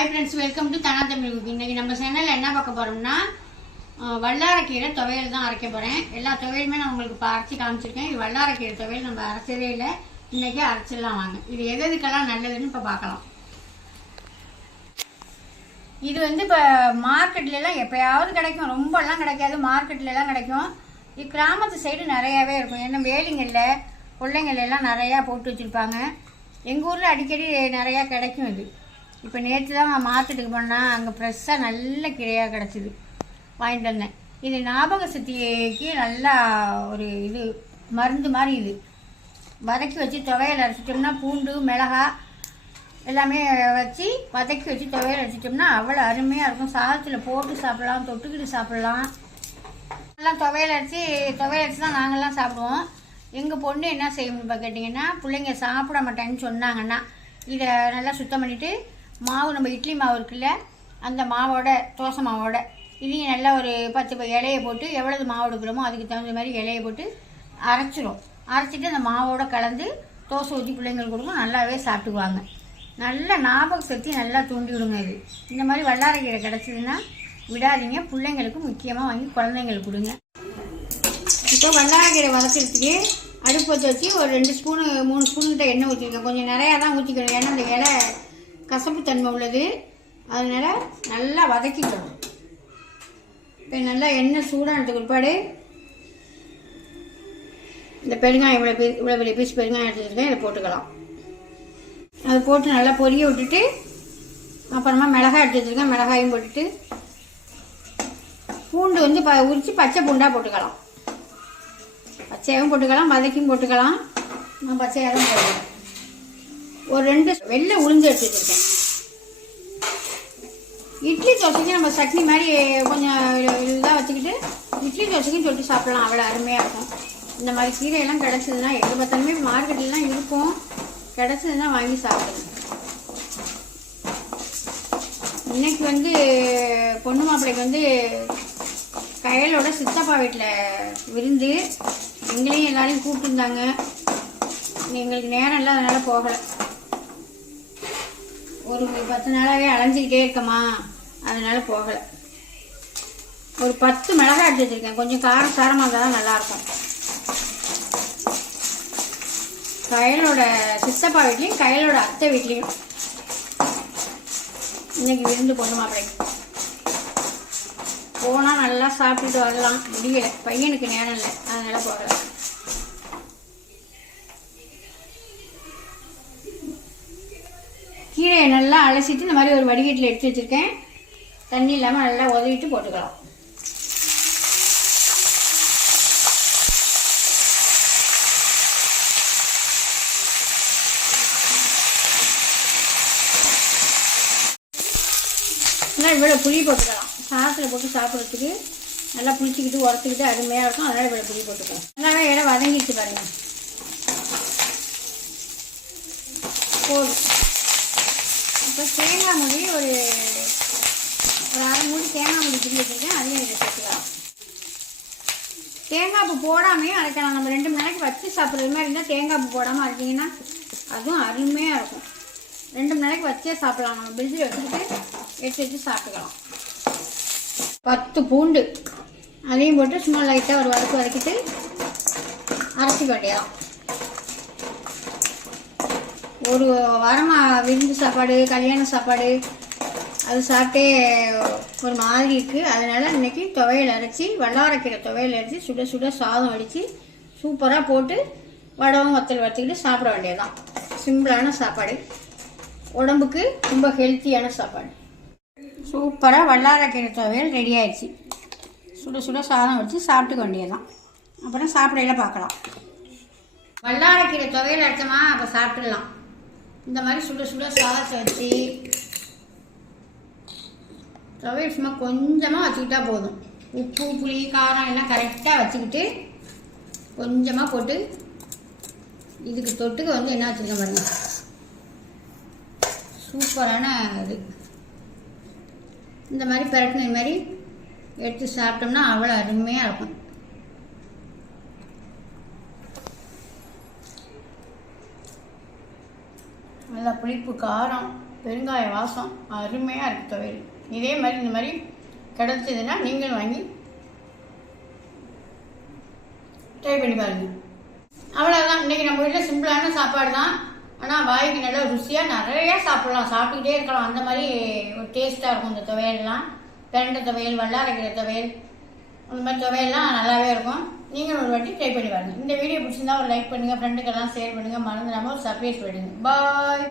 Hi friends, welcome to Dhana Tamil cooking. இன்றைக்கி நம்ம சேனலில் என்ன பார்க்க போகிறோம்னா வல்லாரக்கீரை துவையல் தான் அரைக்க போகிறேன். எல்லா துவையலுமே நான் உங்களுக்கு இப்போ அரைச்சி காமிச்சிருக்கேன். இது வல்லாரக்கீரை துவையல் நம்ம அரைச்சதே இல்லை, இன்றைக்கி அரைச்சிடலாம் வாங்க. இது எதுக்கெல்லாம் நல்லதுன்னு இப்போ பார்க்கலாம். இது வந்து இப்போ மார்க்கெட்லாம் எப்போயாவது கிடைக்கும், ரொம்பலாம் கிடைக்காது, மார்க்கெட்லாம் கிடைக்கும். இது கிராமத்து சைடு நிறையாவே இருக்கும். ஏன்னா வேலிங்களில் பிள்ளைங்களெல்லாம் நிறையா போட்டு வச்சுருப்பாங்க. எங்கள் ஊரில் அடிக்கடி நிறையா கிடைக்கும். இது இப்போ நேற்று தான் மார்க்கெட்டுக்கு போனால் அங்கே ஃப்ரெஷ்ஷாக நல்ல கீரையாக கிடச்சிது, வாங்கிட்டு வந்தேன். இது ஞாபக சக்திக்கு நல்லா ஒரு இது மருந்து மாதிரி. இது வதக்கி வச்சு துவையல் அரைச்சிட்டோம்னா பூண்டு மிளகா எல்லாமே வச்சு வதக்கி வச்சு துவையல் அரைச்சிட்டோம்னா அவ்வளோ அருமையாக இருக்கும். சாதத்தில் போட்டு சாப்பிட்லாம், தொட்டுக்கிட்டு சாப்பிட்லாம். எல்லாம் துவையல் அரைச்சி தான் நாங்கள்லாம் சாப்பிடுவோம். எங்கள் பொண்ணு என்ன செய்யணும்னு கேட்டிங்கன்னா, பிள்ளைங்க சாப்பிட மாட்டேன்னு சொன்னாங்கன்னா இதை நல்லா சுத்தம் பண்ணிவிட்டு மாவு, நம்ம இட்லி மாவு இருக்குல்ல, அந்த மாவோட தோசை மாவோட இதையும் நல்லா ஒரு 10 இலையை போட்டு எவ்வளவு மாவு எடுக்கிறோமோ அதுக்கு தகுந்த மாதிரி இலையை போட்டு அரைச்சிட்டு அந்த மாவோட கலந்து தோசை ஊற்றி பிள்ளைங்களுக்கு கொடுக்கும். நல்லாவே சாப்பிட்டுக்குவாங்க. நல்ல ஞாபக சக்தி நல்லா தூண்டி விடுங்க. இது இந்த மாதிரி வல்லாரக்கீரை கிடச்சிதுன்னா விடாதீங்க. பிள்ளைங்களுக்கு முக்கியமாக வாங்கி குழந்தைங்களுக்கு கொடுங்க. இப்போ வல்லாரக்கீரை வதக்கிறதுக்கு அடுப்பு வச்சு ஒரு 2 ஸ்பூனு 3 ஸ்பூனுக்கிட்ட எண்ணெய் ஊற்றிருக்கேன். கொஞ்சம் நிறையா தான் ஊற்றிக்கணும், ஏன்னா அந்த இலை கசப்பு தன்மை உள்ளது. அதனால் நல்லா வதக்கிக்கணும். இப்போ நல்லா எண்ணெய் சூடானதுக்கு பிற்பாடு இந்த பெருங்காயம் இவ்வளோ பெரிய பீஸ் பெருங்காயம் எடுத்துருக்கேன், இதை போட்டுக்கலாம். அதை போட்டு நல்லா பொரிய விட்டுட்டு அப்புறமா மிளகாய் எடுத்து வச்சுருக்கேன், மிளகாயும் போட்டுட்டு பூண்டு வந்து உரித்து பச்சை பூண்டாக போட்டுக்கலாம். பச்சையாகவும் போட்டுக்கலாம், வதக்கியும் போட்டுக்கலாம். நான் பச்சையாக தான் போடுவேன். ஒரு 2 வெள்ளை உளுந்து எடுத்து வச்சுருக்கேன். இட்லி தோசைக்கு நம்ம சட்னி மாதிரி கொஞ்சம் இதாக வச்சுக்கிட்டு இட்லி தோசைக்குன்னு சொல்லிட்டு சாப்பிட்லாம், அவ்வளோ அருமையாக இருக்கும். இந்த மாதிரி கீரையெல்லாம் கிடச்சிதுன்னா எங்கே பார்த்தாலுமே மார்க்கெட்லாம் இருக்கும், கிடச்சிதுன்னா வாங்கி சாப்பிடுங்க. இன்னைக்கு வந்து பொண்ணு மாப்பிள்ளைக்கு வந்து கையலோட சித்தப்பா வீட்டில் விருந்து, எங்களையும் எல்லாரையும் கூப்பிட்டுருந்தாங்க. எங்களுக்கு நேரம் இல்லை, அதனால் போகலை. ஒரு 10 நாளாகவே அலைஞ்சிக்கிட்டே இருக்கமா, அதனால் போகலை. ஒரு 10 மிளகாய் எடுத்து வச்சுருக்கேன். கொஞ்சம் சாரமாக இருந்தால் தான் நல்லாயிருக்கும். கையலோட சித்தப்பா வீட்லேயும் கையலோட அத்தை வீட்லேயும் இன்னைக்கு விருந்து பொண்ணு மாப்பிள்ளைக்கு. போனால் நல்லா சாப்பிட்டுட்டு வரலாம், முடியலை, பையனுக்கு நேரம் இல்லை, அதனால் போகலை. கீரையை நல்லா அலசிட்டு இந்த மாதிரி ஒரு வடிகட்டில் எடுத்து வச்சுருக்கேன். தண்ணி இல்லாமல் நல்லா உதவிட்டு போட்டுக்கலாம். நல்லா இவ்வளோ புளி போட்டுக்கலாம். சாதத்தில் போட்டு சாப்பிட்றதுக்கு நல்லா புளிச்சிக்கிட்டு உரத்துக்கிட்டு அருமையாக இருக்கும். அதனால் இவ்வளோ புளி போட்டுக்கலாம். நல்லாவே இடம் வதங்கிடுச்சு பாருங்க, போதும். இப்போ தேங்காய் மூடி ஒரு 1/2 மூடி தேங்காய் மூடி பிடி வச்சுருக்கேன், அதையும் இதை சேர்த்துக்கலாம். தேங்காய் பூ போடாமையும் அரைக்கலாம். நம்ம 2 மணி நேரத்துக்கு வச்சு சாப்பிட்றது மாதிரி இருந்தால் தேங்காய் பூ போடாமல் அரைச்சிங்கன்னா அதுவும் அருமையாக இருக்கும். 2 மணி நேரத்துக்கு வச்சே சாப்பிடலாம். நம்ம பிரிட்ஜில் வச்சுக்கிட்டு எடுத்து வச்சு சாப்பிட்டுக்கலாம். 10 பூண்டு அதையும் போட்டு சும்மா லைட்டாக ஒரு வதக்கிட்டு அரைச்சிக்க வேண்டியதான். ஒரு வாரமாக விருந்து சாப்பாடு, கல்யாண சாப்பாடு அது சாப்பிட்டே ஒரு மாதிரி இருக்குது. அதனால் இன்றைக்கி துவையல் அரைச்சி, வல்லாரக்கீரை துவையல் அரைச்சி சுட சுட சாதம் அடித்து சூப்பராக போட்டு வடவும் வத்தல் வறுத்துக்கிட்டு சாப்பிட வேண்டியதுதான். சிம்பிளான சாப்பாடு, உடம்புக்கு ரொம்ப ஹெல்த்தியான சாப்பாடு. சூப்பராக வல்லாரக்கீரை துவையல் ரெடி ஆயிடுச்சு. சுட சுட சாதம் வச்சு சாப்பிட்டுக்க வேண்டியதுதான். அப்புறம் சாப்பிடையில பார்க்கலாம். வல்லாரக்கீரை துவையல் அரைச்சோமா, அப்போ சாப்பிட்டுடலாம். இந்த மாதிரி சுட சுட சாதத்தை வச்சு துவையல் சும்மா கொஞ்சமாக வச்சுக்கிட்டா போதும். உப்பு புளி காரம் எல்லாம் கரெக்டாக வச்சுக்கிட்டு கொஞ்சமாக போட்டு இதுக்கு தொட்டுக்க வந்து என்ன வச்சுருக்கேன் பாருங்க, சூப்பரான இது. இந்த மாதிரி பிரட்டின மாதிரி எடுத்து சாப்பிட்டோம்னா அவ்வளோ அருமையாக இருக்கும். நல்லா புளிப்பு காரம் பெருங்காய வாசம் அருமையாக இருக்குது துவையல். இதே மாதிரி இந்த மாதிரி கிடச்சதுன்னா நீங்களும் வாங்கி ட்ரை பண்ணி பாருங்கள். அவ்வளோதான். இன்றைக்கி நம்ம வீட்டில் சிம்பிளான சாப்பாடு தான், ஆனால் வாய்க்கு நல்லா ருசியாக நிறையா சாப்பிட்லாம், சாப்பிட்டுக்கிட்டே இருக்கலாம். அந்த மாதிரி ஒரு டேஸ்ட்டாக இருக்கும் இந்த துவையல்லாம். பிரண்டை துவையல், வல்லாரைக்கீரை துவையல், அந்த மாதிரி துவையல்லாம் நல்லாவே இருக்கும். நீங்களும் ஒரு வாட்டி ட்ரை பண்ணி பாருங்கள். இந்த வீடியோ பிடிச்சிருந்தா ஒரு லைக் பண்ணுங்கள், ஃப்ரெண்டுக்கெல்லாம் ஷேர் பண்ணுங்கள், மறந்துடாமல் ஒரு சப்ஸ்கிரைப் பண்ணுங்கள். பாய்.